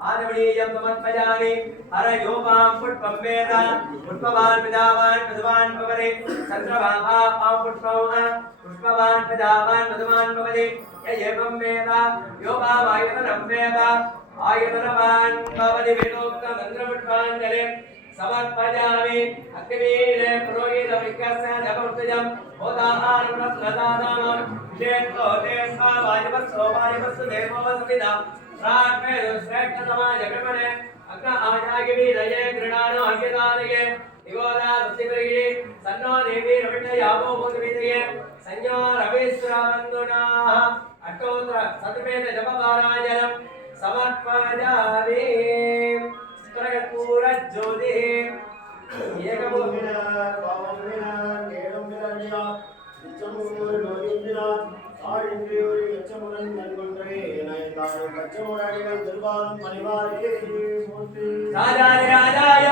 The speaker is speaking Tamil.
आदमनीयं समर्पयामि हरयोपां पुष्पं वेद पुष्पवान् विदावान् मधुवान् भवति चन्द्रभागां पुष्पं पुष्पवान् विदावान् मधुवान् भवति य एवं वेद योगावायतनं वेद आयतनवान् भवति वेदोक्तं मन्त्रपुष्पाञ्जलि समर्पयामि अग्निवीरे पुरोहितविक्रस्य जपमुत्तजं होदाहारप्रस्नदानां विशेषो देशा वायुवस्सो वायुवस्सु देवो वसुविदा श्रेष्ठतमाजगमने अग्न आजागिवीरये गृणानो अग्यदानये निगोदा दुस्तिपरिगिरि सन्नो देवी रविष्ठयावो भूतविदये संयो रविश्रावन्दुनाः अष्टोत्तर सतमेत जपपारायणं समर्पयामि कर्पूरज्योतिः एकभूमिना पावनमिना केरमिना नित्यमूर् नोदिना ஆழிந்தியோரி எச்சமுடன் நன்கொன்றே நயந்தாரும் கச்சமுடனிகள் திருவாரும் மணிவாரே மூர்த்தி ராஜாய ராஜாய